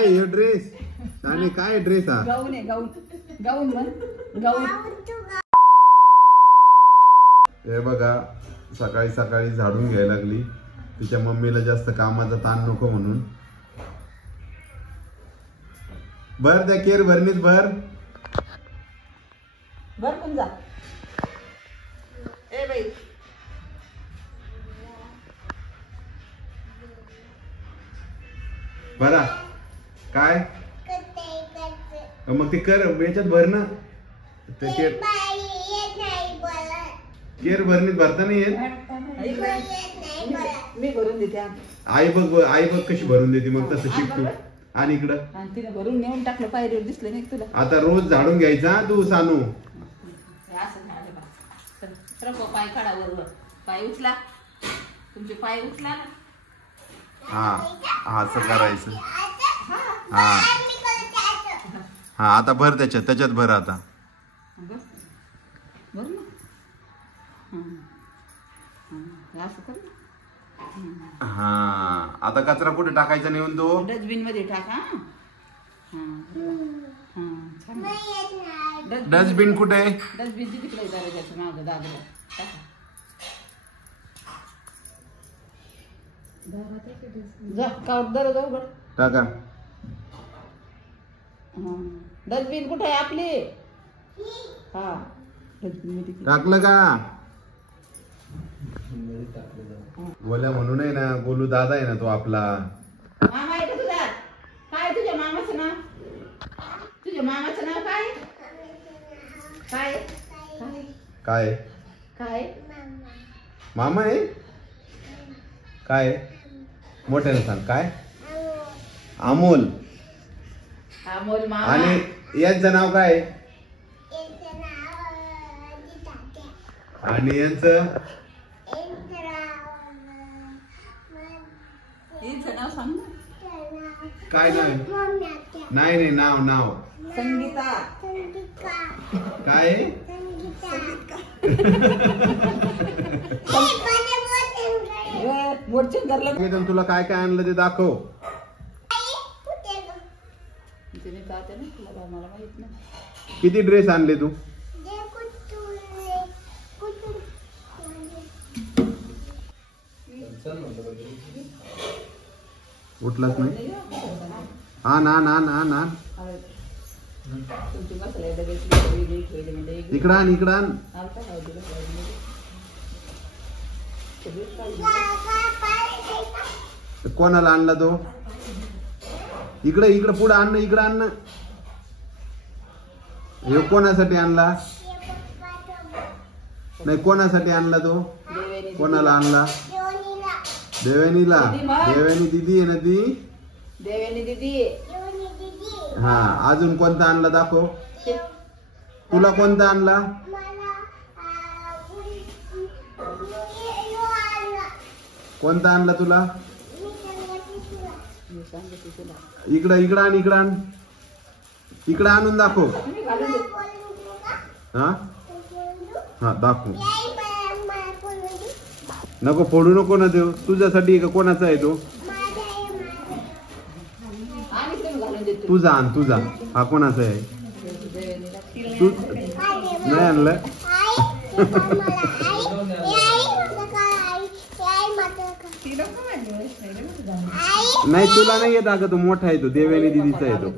काय हे ड्रेस आणि काय ड्रेस हा? गाऊन आहे गाऊन. गाऊन म्हण गाऊन. हे बघा सकाळी सकाळी झाडून घ्यायला लागली. तिच्या मम्मीला जास्त कामाचा ताण नको म्हणून. भर त्या केर भरणीत भर. भर पण जा. ए बाई भरा. काय मग ते कर याच्यात भर ना. ते केर भरणीत भरता नाही येत. मी भरून देते. आई बघ कशी भरून देते. मग तसं शिकतो. आणि इकडं तिने भरून नेऊन टाकलं. पायरीवर दिसलं नाही तुला. आता रोज झाडून घ्यायचा तू सानू. असं झालं बा. पाय काढा वर. पाय उचला. तुमचे पाय उचला ना. हा असं करायचं. हा हा आता भर त्याच्यात भर आता. भर ना. असं कर. हा आता कचरा कुठे टाकायचा नेऊन तो डस्टबिन मध्ये टाका. डस्टबिन कुठे आहे? डस्टबिन तिकडे दरवाजाच्या मागं दाबला. दरवाजा उघड. टाका. डस्टबिन कुठे आहे आपली? हा डस्टबिन मध्ये टाकलं का? बोल्या म्हणून आहे ना. गोलू दादा आहे ना तो आपला. मामा आहे का तुझा? काय तुझ्या मामाचं नाव? तुझ्या मामाचं नाव काय? काय काय काय मामा आहे? काय मोठ्याने सांग. काय? अमोल. अमोल मामा. आणि यांचं नाव काय? आणि यांचं नाव सांग ना. काय नाव? नाही नाव संगीता. काय? तुला काय काय आणलं ते दाखव. मला माहित नाही. किती ड्रेस आणले तू? उठलाच नाही. हा ना इकडं आण. कोणाला आणला तो? इकडं पुढं आण. इकडं आण. हे कोणासाठी आणला? नाही कोणासाठी आणला तो? कोणाला आणला? देवयानीला. देवयानी दिदी आहे ना ती? देवयानी दिदी. हा अजून कोणता आणला दाखव. तुला कोणता आणला? कोणता आणला तुला? इकडं आण. इकडं आणून दाखव. हा दाखव. नको फोडू नको ना देव. तुझ्यासाठी का कोणाचा आहे तो? तुझा आण. हा कोणाचा आहे? तू नाही आणलं. नाही तुला नाही येत अगं. तो मोठा आहे तो. देवयानी दिदीचा आहे तो.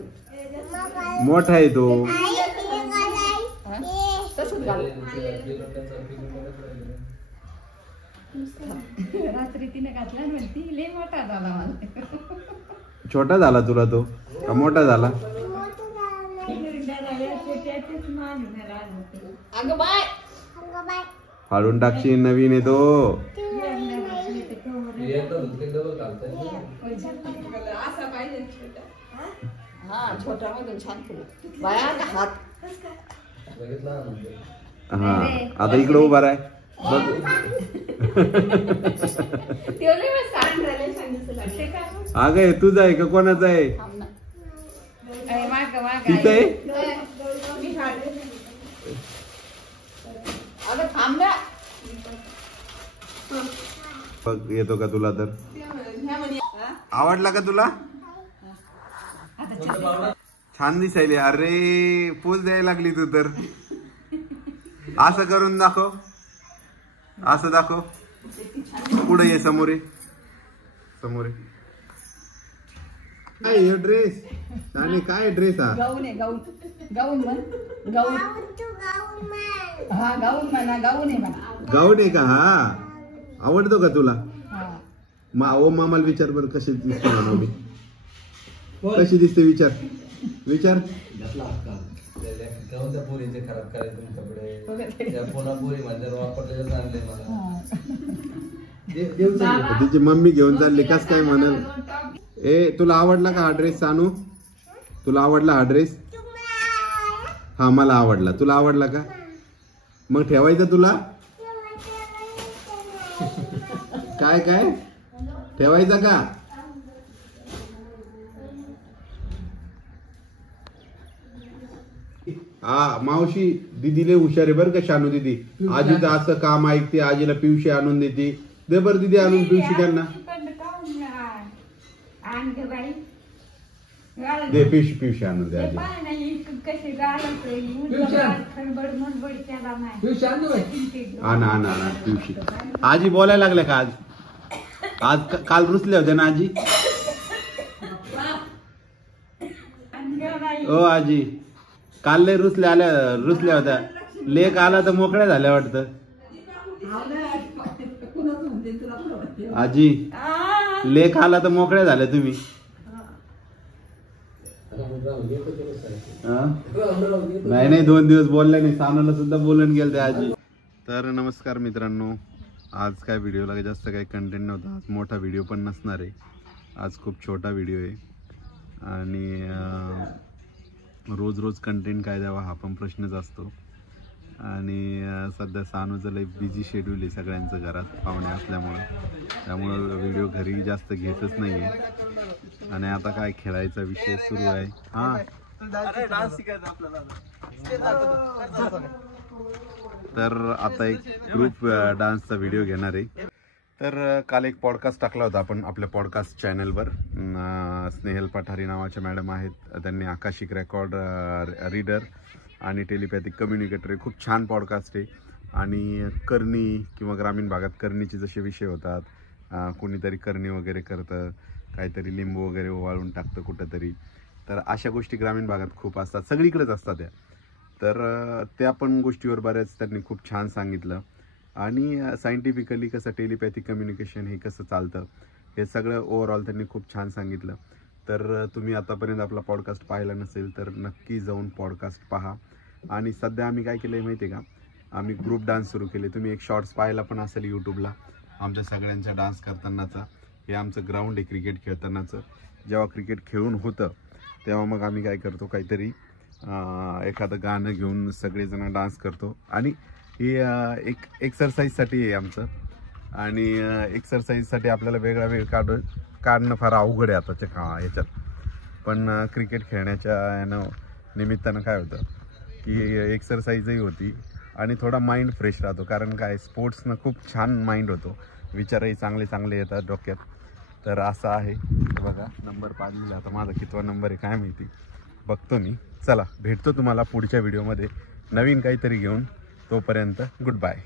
मोठा आहे तो. रात्री तिने घातला म्हणती लय मोठा झाला मला. छोटा झाला तुला तो का मोठा झाला? अगं बाय फाडून टाकशील. नवीन आहे तो. हा छोटा मधून छान बाया हात. हा आता इकडे उभा राय. अगं तुझा आहे का कोणाचा आहे? तिथं आहे. बघ येतो का तुला तर? आवडला का तुला? छान दिसायली. अरे पोच द्यायला लागली तू तर. असं करून दाखव, असं दाखव. पुढे ये, समोर ये, समोर ये. काय हे ड्रेस आणि काय ड्रेस हा? गाऊन आहे, गाऊन. गाऊन म्हण, गाऊन. हा गाऊन म्हणा, गाऊन आहे म्हणा. गाऊन आहे का हा? आवडतो का तुला? हा. ओ मामाला विचार बरं कशी दिसते म्हणून मी. कशी दिसते विचार, विचार. खराब करायचे कपडे त्या पुन्हा पोरी मध्ये वापरलेलं आणले मला. तिची मम्मी घेऊन चालली, कस काय म्हणल. ए तुला आवडला का हा ड्रेस सानू? तुला आवडला हा ड्रेस? हा मला आवडला. तुला आवडला का? मग ठेवायचा तुला? काय काय ठेवायचा का? हा मावशी दीदीले हुशार आहे बरं का शानू दीदी. आजीचं असं काम ऐकते, आजीला पिवशी आणून देते. दे बरं दीदी आणून पिवशी त्यांना. दे पिवशी, पिवशी आणून दे आजी. आणा आणा आणा पिवशी. आजी बोलायला लागल्या का आज? आज काल रुसले होते ना आजी? ओ आजी काल लय रुसल्या होत्या. लेक आला तर मोकळ्या झाल्या वाटतं. आजी लेक आला तर मोकळ्या झाल्या तुम्ही. नाही नाही 2 दिवस बोलल्या नाही. सानूला सुद्धा बोलून गेल ते आजी. तर नमस्कार मित्रांनो, आज काय व्हिडिओला जास्त काही कंटेंट नव्हता. आज मोठा व्हिडिओ पण नसणार आहे. आज खूप छोटा व्हिडिओ आहे आणि रोज रोज कंटेंट काय द्यावा हा पण प्रश्नच असतो. आणि सध्या सानूचं लई बिझी शेड्यूल आहे सगळ्यांचं घरात पाहुणे असल्यामुळं. त्यामुळं व्हिडिओ घरी जास्त घेतच नाही आहे. आणि आता काय खेळायचा विषय सुरू आहे. हां तर आता एक ग्रुप डान्सचा व्हिडिओ घेणार आहे. तर काल एक पॉडकास्ट टाकला होता आपण आपल्या पॉडकास्ट चॅनलवर. स्नेहल पठारी नावाच्या मॅडम आहेत. त्यांनी आकाशिक रेकॉर्ड रीडर आणि टेलिपॅथिक कम्युनिकेटर आहे. खूप छान पॉडकास्ट आहे. आणि करणी किंवा ग्रामीण भागात करणीचे जसे विषय होतात, कोणीतरी करणी वगैरे करतं, काहीतरी लिंबू वगैरे ओवाळून टाकतं कुठंतरी, तर अशा गोष्टी ग्रामीण भागात खूप असतात, सगळीकडेच असतात त्या. तर त्या पण गोष्टीवर बऱ्याच त्यांनी खूप छान सांगितलं. आणि सायंटिफिकली कसं टेलिपॅथिक कम्युनिकेशन हे कसं चालतं हे सगळं ओव्हरऑल त्यांनी खूप छान सांगितलं. तर तुम्ही आतापर्यंत आपला पॉडकास्ट पाहिला नसेल तर नक्की जाऊन पॉडकास्ट पहा. आणि सध्या आम्ही काय केलं आहे माहिती आहे का, आम्ही ग्रुप डान्स सुरू केले. तुम्ही एक शॉर्ट्स पाहायला पण असेल यूट्यूबला आमच्या सगळ्यांच्या डान्स करतानाचा. हे आमचं ग्राउंड आहे क्रिकेट खेळतानाचं. जेव्हा क्रिकेट खेळून होतं तेव्हा मग आम्ही काय करतो, काहीतरी एखादं गाणं घेऊन सगळेजण डान्स करतो. आणि ही एक एक्सरसाइजसाठी आहे आमचं. आणि एक्सरसाइजसाठी आपल्याला वेगळा वेळ काढणं फार अवघड आहे आताच्या याच्यात. पण क्रिकेट खेळण्याच्या निमित्तानं काय होतं की एक्सरसाइजही होती आणि थोडा माइंड फ्रेश राहतो. कारण काय स्पोर्ट्सनं खूप छान माइंड होतो, विचारही चांगले चांगले येतात डोक्यात. तर असं आहे. बघा नंबर 5 लिहिला. आता माझा कितवा नंबर आहे काय माहिती, बघतो मी. चला भेटतो तुम्हाला पुढच्या व्हिडिओमध्ये नवीन काहीतरी घेऊन. तोपर्यंत गुड बाय.